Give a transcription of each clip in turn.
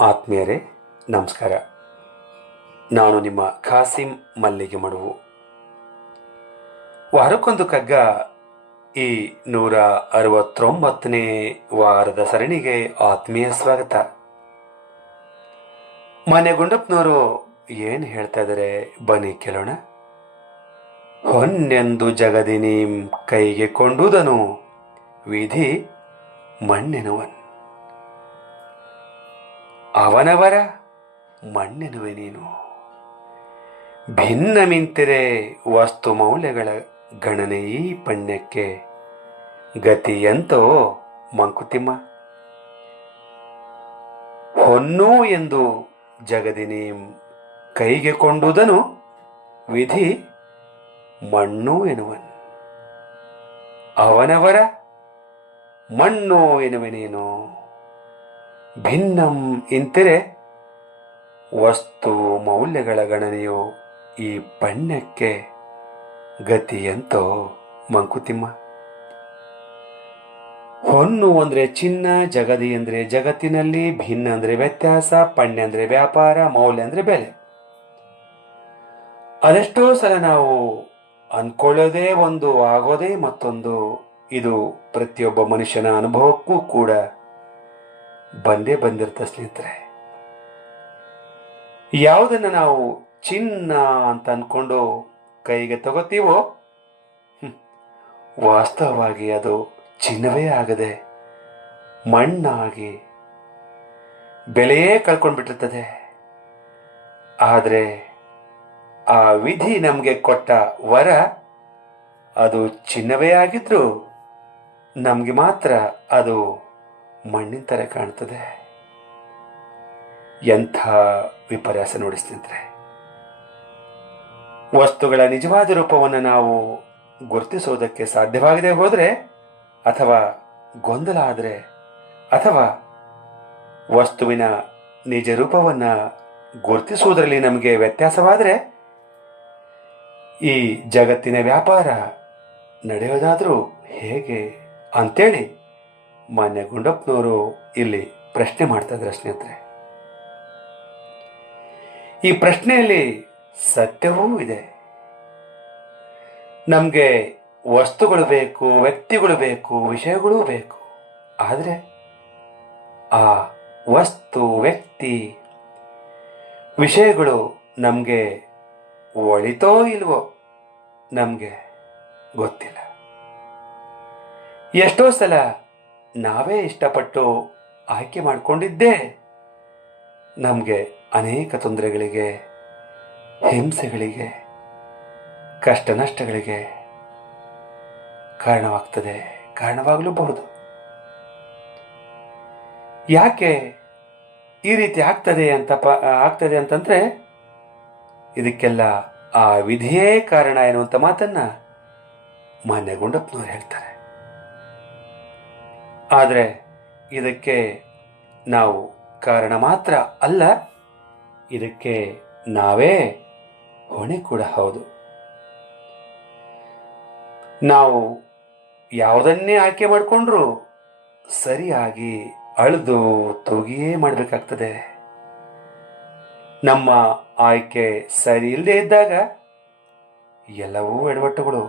ಆತ್ಮೀಯರೇ, ನಮಸ್ಕಾರ. ನಾನು ನಿಮ್ಮ ಖಾಸಿಂ ಮಲ್ಲಿಗೆ ಮಡುವು. ವಾರಕ್ಕೊಂದು ಕಗ್ಗ ಈ ನೂರ ಅರವತ್ತೊಂಬತ್ತನೇ ವಾರದ ಸರಣಿಗೆ ಆತ್ಮೀಯ ಸ್ವಾಗತ. ಮನೆ ಗುಂಡಪ್ಪನವರು ಏನು ಹೇಳ್ತಾ ಇದ್ದಾರೆ ಬನ್ನಿ ಕೇಳೋಣ. ಹೊನ್ನೆಂದು ಜಗದಿ ನೀಂ ಕೈಗೆ ಕೊಂಡುದನು, ವಿಧಿ ಮಣ್ಣೆನುವನ್. ಅವನವರ ಮಣ್ಣೆನುವೆ ನೀನು. ಭಿನ್ನ ಮಿಂತಿರೆ ವಸ್ತು ಮೌಲ್ಯಗಳ ಗಣನೆ ಈ ಪಣ್ಯಕ್ಕೆ. ಗತಿಯಂತೋ ಮಂಕುತಿಮ್ಮ. ಹೊನ್ನು ಎಂದು ಜಗದಿನಿ ಕೈಗೆ ಕೊಂಡುದನು ವಿಧಿ ಮಣ್ಣು ಎನ್ನುವನ್. ಅವನವರ ಮಣ್ಣು ಎನ್ನುವೆ ನೀನು. ಭಿನ್ನಂ ಇಂತಿರೆ ವಸ್ತು ಮೌಲ್ಯಗಳ ಗಣನೆಯು ಈ ಪಣ್ಯಕ್ಕೆ ಗತಿಯಂತೋ ಮಂಕುತಿಮ್ಮ. ಹೊನ್ನು ಅಂದರೆ ಚಿನ್ನ, ಜಗದಿ ಅಂದ್ರೆ ಜಗತ್ತಿನಲ್ಲಿ, ಭಿನ್ನ ಅಂದರೆ ವ್ಯತ್ಯಾಸ, ಪಣ್ಯ ಅಂದರೆ ವ್ಯಾಪಾರ, ಮೌಲ್ಯ ಅಂದರೆ ಬೆಲೆ. ಅದೆಷ್ಟೋ ಸಲ ನಾವು ಅನ್ಕೊಳ್ಳೋದೇ ಒಂದು, ಆಗೋದೇ ಮತ್ತೊಂದು. ಇದು ಪ್ರತಿಯೊಬ್ಬ ಮನುಷ್ಯನ ಅನುಭವಕ್ಕೂ ಕೂಡ ಬಂದೇ ಬಂದಿರ್ತ ಸ್ನೇಹಿತರೆ ಯಾವುದನ್ನ ನಾವು ಚಿನ್ನ ಅಂತ ಅಂದ್ಕೊಂಡು ಕೈಗೆ ತಗೋತೀವೋ? ವಾಸ್ತವವಾಗಿ ಅದು ಚಿನ್ನವೇ ಆಗದೆ ಮಣ್ಣಾಗಿ ಬೆಲೆಯೇ ಕಳ್ಕೊಂಡ್ಬಿಟ್ಟಿರ್ತದೆ. ಆದರೆ ಆ ವಿಧಿ ನಮಗೆ ಕೊಟ್ಟ ವರ ಅದು ಚಿನ್ನವೇ ಆಗಿದ್ರು ನಮಗೆ ಮಾತ್ರ ಅದು ಮಣ್ಣಿನ ಥರ ಕಾಣ್ತದೆ. ಎಂಥ ವಿಪರ್ಯಾಸ ನೋಡಿ ಸ್ನೇಹಿತರೆ. ವಸ್ತುಗಳ ನಿಜವಾದ ರೂಪವನ್ನು ನಾವು ಗುರುತಿಸೋದಕ್ಕೆ ಸಾಧ್ಯವಾಗದೆ ಹೋದರೆ, ಅಥವಾ ಗೊಂದಲ ಆದರೆ, ಅಥವಾ ವಸ್ತುವಿನ ನಿಜ ರೂಪವನ್ನು ಗುರುತಿಸುವುದರಲ್ಲಿ ನಮಗೆ ವ್ಯತ್ಯಾಸವಾದರೆ, ಈ ಜಗತ್ತಿನ ವ್ಯಾಪಾರ ನಡೆಯೋದಾದರೂ ಹೇಗೆ ಅಂತೇಳಿ ಮಾನ್ಯ ಗುಂಡಪ್ಪನವರು ಇಲ್ಲಿ ಪ್ರಶ್ನೆ ಮಾಡ್ತಾ ಇದ್ದಾರೆ ಸ್ನೇಹಿತರೆ. ಈ ಪ್ರಶ್ನೆಯಲ್ಲಿ ಸತ್ಯವೂ ಇದೆ. ನಮಗೆ ವಸ್ತುಗಳು ಬೇಕು, ವ್ಯಕ್ತಿಗಳು ಬೇಕು, ವಿಷಯಗಳು ಬೇಕು. ಆದರೆ ಆ ವಸ್ತು, ವ್ಯಕ್ತಿ, ವಿಷಯಗಳು ನಮಗೆ ಒಳಿತೋ ಇಲ್ವೋ ನಮಗೆ ಗೊತ್ತಿಲ್ಲ. ಎಷ್ಟೋ ಸಲ ನಾವೇ ಇಷ್ಟಪಟ್ಟು ಆಯ್ಕೆ ಮಾಡಿಕೊಂಡಿದ್ದೇ ನಮಗೆ ಅನೇಕ ತೊಂದರೆಗಳಿಗೆ, ಹಿಂಸೆಗಳಿಗೆ ಕಷ್ಟ ನಷ್ಟಗಳಿಗೆ ಕಾರಣವಾಗ್ತದೆ, ಕಾರಣವಾಗಲೂಬಹುದು. ಯಾಕೆ ಈ ರೀತಿ ಆಗ್ತದೆ ಅಂತ ಆಗ್ತದೆ ಅಂತಂದರೆ ಇದಕ್ಕೆಲ್ಲ ಆ ವಿಧಿಯೇ ಕಾರಣ ಎನ್ನುವಂಥ ಮಾತನ್ನು ಮಾನ್ಯ ಗುಂಡಪ್ಪನವ್ರು ಹೇಳ್ತಾರೆ. ಆದರೆ ಇದಕ್ಕೆ ನಾವು ಕಾರಣ ಮಾತ್ರ ಅಲ್ಲ, ಇದಕ್ಕೆ ನಾವೇ ಹೊಣೆ ಕೂಡ ಹೌದು. ನಾವು ಯಾವುದನ್ನೇ ಆಯ್ಕೆ ಮಾಡಿಕೊಂಡ್ರು ಸರಿಯಾಗಿ ಅಳೆದು ತೂಗಿಯೇ ಮಾಡಬೇಕಾಗ್ತದೆ. ನಮ್ಮ ಆಯ್ಕೆ ಸರಿ ಇಲ್ಲದೆ ಇದ್ದಾಗ ಎಲ್ಲವೂ ಎಡವಟ್ಟುಗಳು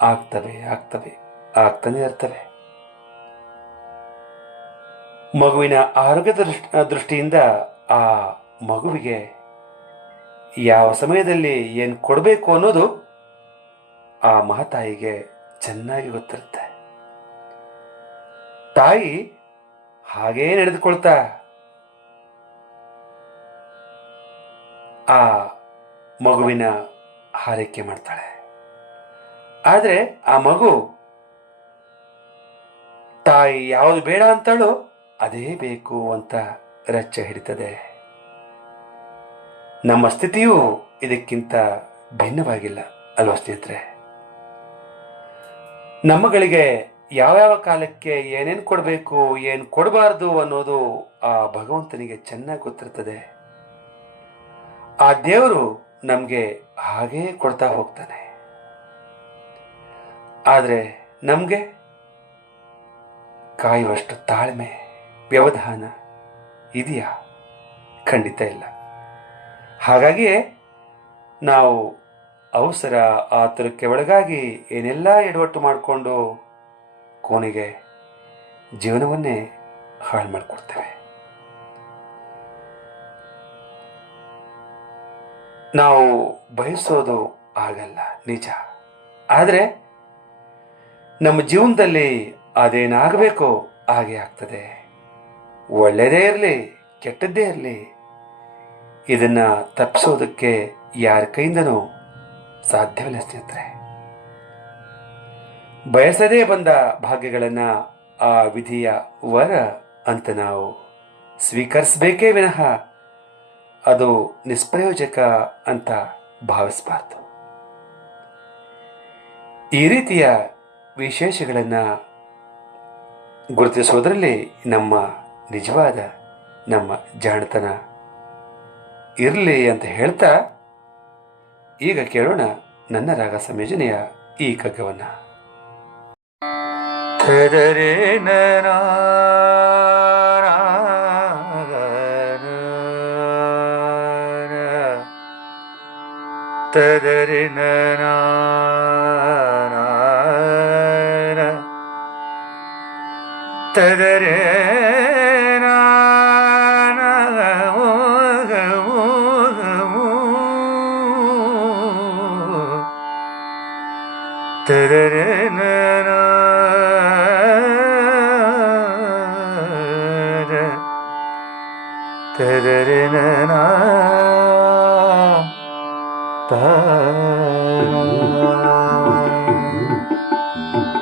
ಆಗ್ತವೆ ಆಗ್ತವೆ, ಆಗ್ತಾನೆ ಇರ್ತವೆ. ಮಗುವಿನ ಆರೋಗ್ಯದ ದೃಷ್ಟಿ, ದೃಷ್ಟಿಯಿಂದ ಆ ಮಗುವಿಗೆ ಯಾವ ಸಮಯದಲ್ಲಿ ಏನು ಕೊಡಬೇಕು ಅನ್ನೋದು ಆ ಮಹತಾಯಿಗೆ ಚೆನ್ನಾಗಿ ಗೊತ್ತಿರುತ್ತೆ. ತಾಯಿ ಹಾಗೇ ನಡೆದುಕೊಳ್ತಾ ಆ ಮಗುವಿನ ಹಾರೈಕೆ ಮಾಡ್ತಾಳೆ. ಆದರೆ ಆ ಮಗು ತಾಯಿ ಯಾವುದು ಬೇಡ ಅಂತಾಳೋ ಅದೇ ಬೇಕು ಅಂತ ರಚ್ಚ ಹಿಡಿತದೆ. ನಮ್ಮ ಸ್ಥಿತಿಯು ಇದಕ್ಕಿಂತ ಭಿನ್ನವಾಗಿಲ್ಲ ಅಲ್ವಾ ಸ್ನೇಹಿತರೆ? ನಮ್ಮಗಳಿಗೆ ಯಾವ್ಯಾವ ಕಾಲಕ್ಕೆ ಏನೇನು ಕೊಡಬೇಕು, ಏನು ಕೊಡಬಾರ್ದು ಅನ್ನೋದು ಆ ಭಗವಂತನಿಗೆ ಚೆನ್ನಾಗಿ ಗೊತ್ತಿರ್ತದೆ. ಆ ದೇವರು ನಮಗೆ ಹಾಗೇ ಕೊಡ್ತಾ ಹೋಗ್ತಾನೆ. ಆದರೆ ನಮಗೆ ಕಾಯುವಷ್ಟು ತಾಳ್ಮೆ. ವ್ಯವಧಾನ ಇದೆಯಾ? ಖಂಡಿತ ಇಲ್ಲ. ಹಾಗಾಗಿಯೇ ನಾವು ಅವಸರ ಆತುರಕ್ಕೆ ಒಳಗಾಗಿ ಏನೆಲ್ಲ ಎಡವಟ್ಟು ಮಾಡಿಕೊಂಡು ಕೋಣೆಗೆ ಜೀವನವನ್ನೇ ಹಾಳು ಮಾಡಿಕೊಡ್ತೇವೆ. ನಾವು ಬಯಸೋದು ಆಗಲ್ಲ ನಿಜ. ಆದರೆ ನಮ್ಮ ಜೀವನದಲ್ಲಿ ಅದೇನಾಗಬೇಕೋ ಹಾಗೆ ಆಗ್ತದೆ. ಒಳ್ಳೆಯದೇ ಇರಲಿ, ಕೆಟ್ಟದ್ದೇ ಇರಲಿ, ಇದನ್ನು ತಪ್ಪಿಸೋದಕ್ಕೆ ಯಾರ ಕೈಯಿಂದನೂ ಸಾಧ್ಯವಿಲ್ಲ ಸ್ನೇಹಿತರೆ. ಬಯಸದೇ ಬಂದ ಭಾಗ್ಯಗಳನ್ನು ಆ ವಿಧಿಯ ವರ ಅಂತ ನಾವು ಸ್ವೀಕರಿಸಬೇಕೇ ವಿನಃ ಅದು ನಿಷ್ಪ್ರಯೋಜಕ ಅಂತ ಭಾವಿಸಬಾರ್ದು. ಈ ರೀತಿಯ ವಿಶೇಷಗಳನ್ನು ಗುರುತಿಸುವುದರಲ್ಲಿ ನಮ್ಮ ನಿಜವಾದ ನಮ್ಮ ಜಾಣತನ. ಇರಲಿ ಅಂತ ಹೇಳ್ತಾ, ಈಗ ಕೇಳೋಣ ನನ್ನ ರಾಗ ಸಂಯೋಜನೆಯ ಈ ಕಗ್ಗವನ್ನು ಥರರೆ ತದರೆ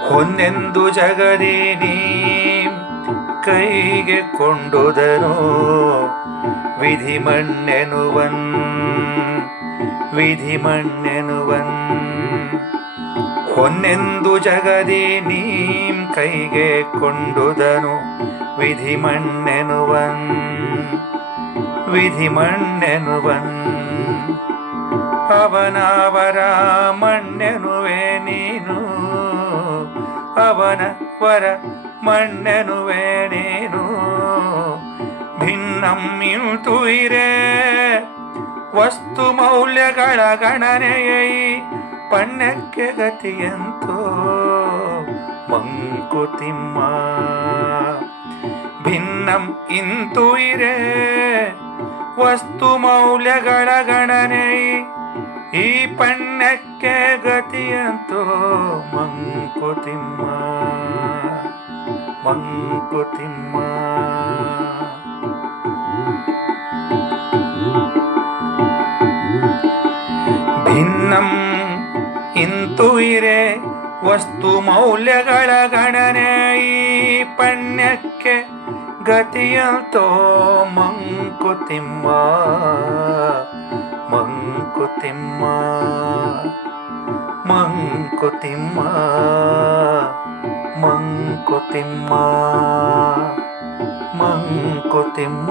ಹೊನ್ನೆಂದು ಜಗದಿ ನೀ ಕೈಗೆ ಕೊಂಡುದನು. ವಿಧಿ ಮಣ್ಣೆನುವನ್ ವಿಧಿ ಮಣ್ಣೆನುವನ್ ಹೊನ್ನೆಂದು ಜಗದಿ ನೀಂ ಕೈಗೆ ಕೊಂಡುದನು ವಿಧಿ ಮಣ್ಣೆನುವನ್ ವಿಧಿ ಮಣ್ಣೆನುವನ್ ಅವನವರ ಮಣ್ಣೆನುವೆ ನೀನು, ಅವನ ವರ ಮಣ್ಣೆನುವೆ ನೀನು. ಭಿನ್ನಮ್ಮಿಯುತುಯಿರೇ ವಸ್ತು ಮೌಲ್ಯಗಳ ಗಣನೆಯೈ ಪಣ್ಣಕ್ಕೆ ಗತಿಯಂತೋ ಮಂಕುತಿಮ್ಮ. ಭಿನ್ನಂ ಇಂತು ಇರೆ ವಸ್ತು ಮೌಲ್ಯಗಳ ಗಣನೆ ಈ ಪಣ್ಣಕ್ಕೆ ಗತಿಯಂತೋ ಮಂಕುತಿಮ್ಮ. ಮಂಕುತಿಮ್ಮ. ಇಂತು ಇರೆ ವಸ್ತು ಮೌಲ್ಯಗಳ ಗಣನೆ ಈ ಪಣ್ಯಕ್ಕೆ ಗತಿಯಂತೋ ಮಂಕುತಿಮ್ಮ ಮಂಕುತಿಮ್ಮ ಮಂಕುತಿಮ್ಮ ಮಂಕುತಿಮ್ಮ ಮಂಕುತಿಮ್ಮ